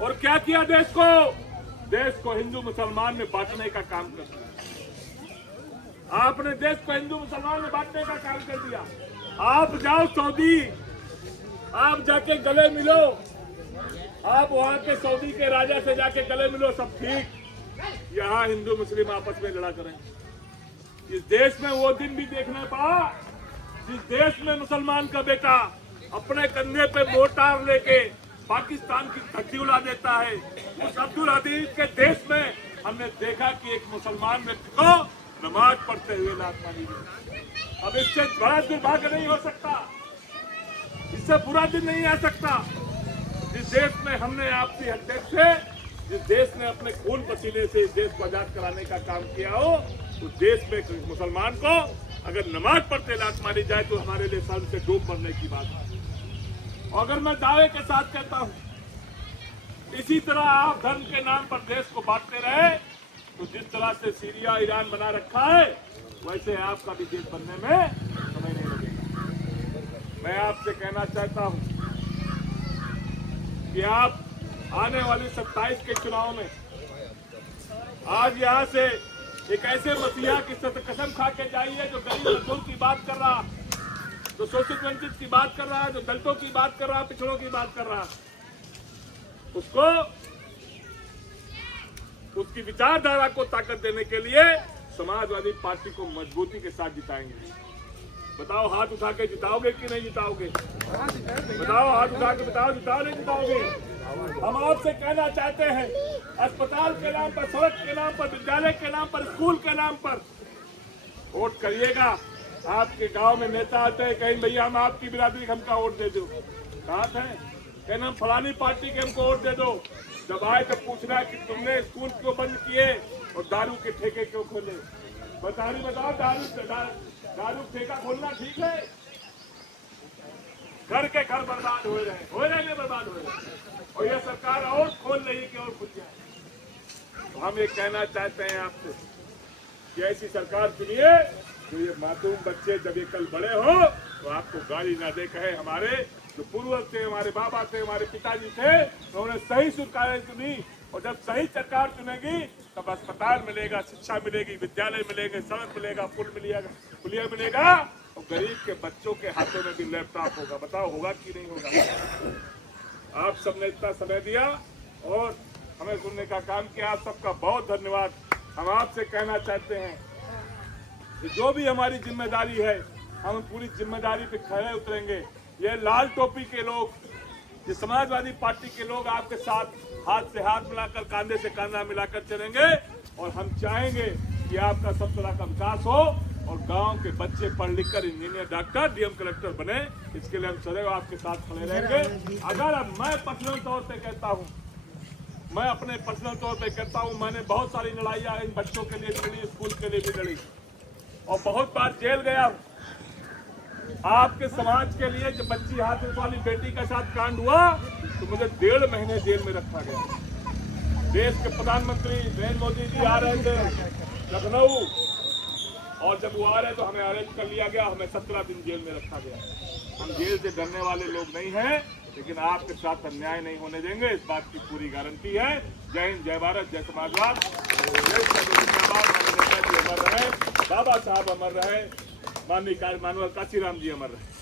और क्या किया देश को हिंदू मुसलमान में बांटने का काम कर दिया। आपने देश को हिंदू मुसलमान में बांटने का काम कर दिया। आप जाओ सऊदी, आप जाके गले मिलो, आप वहां के सऊदी के राजा से जाके गले मिलो, सब ठीक। यहाँ हिंदू मुस्लिम आपस में लड़ा करें। इस देश में वो दिन भी देखना पड़ा जिस देश में मुसलमान का बेटा अपने कंधे पे मोर्टार लेके पाकिस्तान की धज्जी उड़ा देता है। उस अब्दुल हदीद के देश में हमने देखा कि एक मुसलमान व्यक्ति को नमाज पढ़ते हुए लात मारी गई। अब इससे बड़ा दुर्भाग्य नहीं हो सकता, इससे बुरा दिन नहीं आ सकता। जिस देश में हमने आपसी हत्या से, जिस देश ने अपने खून पसीने से इस देश को आजाद कराने का काम किया हो, उस देश में मुसलमान को अगर नमाज पढ़ते लात मारी जाए तो हमारे लिए सर से डूब मरने की बात है। और अगर मैं दावे के साथ कहता हूं, इसी तरह आप धर्म के नाम पर देश को बांटते रहे तो जिस तरह से सीरिया ईरान बना रखा है वैसे आपका भी देश बनने में समय नहीं लगेगा। मैं आपसे कहना चाहता हूं कि आप आने वाली 27 के चुनाव में आज यहां से एक ऐसे मसीहा की कसम खा के जाइए जो गरीब मजदूर की बात कर रहा, जो शोषित वंचित की बात कर रहा है, जो दलितों की बात कर रहा है, पिछड़ों की बात कर रहा है, उसको उसकी विचारधारा को ताकत देने के लिए समाजवादी पार्टी को मजबूती के साथ जिताएंगे। बताओ हाथ उठा के जिताओगे कि नहीं जिताओगे? बताओ हाथ उठा के बताओ, जिताओ नहीं जिताओगे? हम आपसे कहना चाहते हैं, अस्पताल के नाम पर, सड़क के नाम पर, विद्यालय के नाम पर, स्कूल के नाम पर वोट करिएगा। आपके गांव में नेता आते हैं, कहीं भैया हम आपकी बिरादरी हमका वोट दे दो, कहा है कहना हम फलानी पार्टी के हमको वोट दे दो। जब आए तो पूछना कि तुमने स्कूल क्यों बंद किए और दारू के ठेके क्यों खोले? बताओ दारू ठेका खोलना ठीक है? घर के घर बर्बाद हो रहे बर्बाद हो रहे, और ये सरकार और खोल रही है कि और खुल जाए। तो हम ये कहना चाहते हैं आपसे कि ऐसी सरकार चुनिए जो ये मासूम बच्चे जब ये कल बड़े हो तो आपको गाली ना दे, कहे हमारे जो पूर्वज थे, हमारे बाबा थे, हमारे पिताजी थे, तो उन्होंने सही सरकारें चुनी। और जब सही सरकार चुनेगी तब अस्पताल मिलेगा, शिक्षा मिलेगी, विद्यालय मिलेंगे, सड़क मिलेगा, पुलिया मिलेगा, और गरीब के बच्चों के हाथों में भी लैपटॉप होगा। बताओ होगा कि नहीं होगा? आप सबने इतना समय दिया और हमें सुनने का काम किया, आप सबका बहुत धन्यवाद। हम आपसे कहना चाहते हैं कि जो भी हमारी जिम्मेदारी है हम पूरी जिम्मेदारी पे खड़े उतरेंगे। ये लाल टोपी के लोग, ये समाजवादी पार्टी के लोग आपके साथ हाथ से हाथ मिलाकर, कांधे से कांधा मिलाकर चलेंगे और हम चाहेंगे कि आपका सब तरह का विकास हो और गांव के बच्चे पढ़ लिख कर इंजीनियर, डॉक्टर, डीएम, कलेक्टर बने। इसके लिए हम सदैव आपके साथ खड़े रहेंगे। अगर मैं पर्सनल तौर पे कहता हूँ, मैं अपने पर्सनल तौर पे कहता हूँ, मैंने बहुत सारी लड़ाइयाँ इन बच्चों के लिए भी लड़ी, स्कूल के लिए भी लड़ी और बहुत बार जेल गया हूँ। आपके समाज के लिए जब बच्ची हाथरस वाली बेटी के साथ कांड हुआ तो मुझे 1.5 महीने जेल में रखा गया। देश के प्रधानमंत्री नरेंद्र मोदी जी आ रहे थे लखनऊ, और जब वो आ रहे तो हमें अरेस्ट कर लिया गया, हमें 17 दिन जेल में रखा गया। हम जेल से डरने वाले लोग नहीं हैं, लेकिन आपके साथ अन्याय नहीं होने देंगे, इस बात की पूरी गारंटी है। जय हिंद, जय भारत, जय समाजवाद, जय जिंदाबाद। अमर रहे बाबा साहब, अमर रहे माननीय काशीराम जी, अमर रहे।